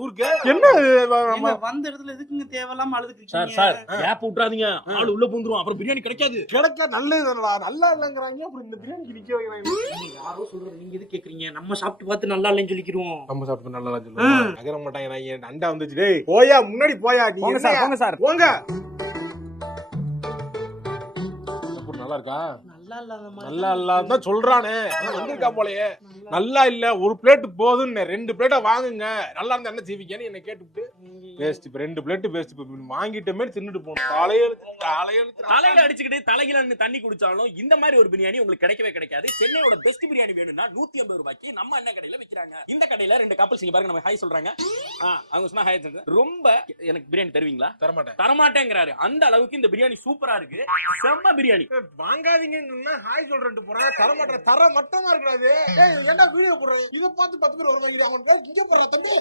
ஊருக்கு என்ன வந்த இடத்துல எதுக்குங்க தேவையில்லாம அழுதுக்கு சார் கேப் விட்டுறாதீங்க, ஆள் உள்ள பூந்துரும், அப்புறம் பிரியாணி கிடைக்காது. கிடைக்க நல்லதுதானடா, நல்லா இல்லங்கறாங்க, அப்புறம் இந்த பிரியாணிக்கு நிக்க வைக்கிறாங்க. யாரோ சொல்றது நீங்க எது கேக்குறீங்க? நம்ம சாப்பிட்டு பார்த்து நல்லா இல்லைன்னு சொல்லிக்கிறோம். நம்ம சாப்பிட்டு நல்லா இல்ல சொல்லுவாங்க, நகர மாட்டாங்க. நான் அண்டா வந்துச்சு, டேய் போயா முன்னாடி போயா, நீ போங்க சார், போங்க சார், போங்க. நல்லா இருக்கா? நல்லா இல்லாதான் சொல்றானே, வந்திருக்கா போலயே. நல்லா இல்ல, ஒரு பிளேட் போதுன்னு 2 பிளேட்டா வாங்குங்க, நல்லா இருந்தா என்ன செய்வீங்கன்னு என்ன கேட்டுட்டு பேஸ்ட் இப்ப 2 பிளேட் பேஸ்ட் வாங்கிட்டமே தின்னுட்டு போணும். தலையில அடிச்சுக்கிட்டு தலையில தண்ணி குடிச்சாலும் இந்த மாதிரி ஒரு பிரியாணி உங்களுக்கு கிடைக்கவே கிடைக்காது. சென்னையோட பெஸ்ட் பிரியாணி வேணும்னா 150 ரூபாய்க்கு நம்ம அண்ணா கடையில விக்கிறாங்க. இந்த கடையில 2 கப்பல்ஸ் இங்க பாருங்க, நம்ம ஹாய் சொல்றாங்க. அவங்க சொன்னா ஹாய் சொல்றாங்க. ரொம்ப எனக்கு பிரியாணி தருவீங்களா? தரமாட்டேங்கிறாரு. அந்த அளவுக்கு இந்த பிரியாணி சூப்பரா இருக்கு, செம்ம பிரியாணி. வாங்காதீங்கன்னா ஹாய் சொல்றேன்ட்டு போறேன், தரமாட்டேன், தர மட்டமா இருக்காது. ஏண்டா வீடியோ போடுறேன், இதை பார்த்து 10 பேர் வருவாங்க, அவன் இங்க போடுற தம்பி.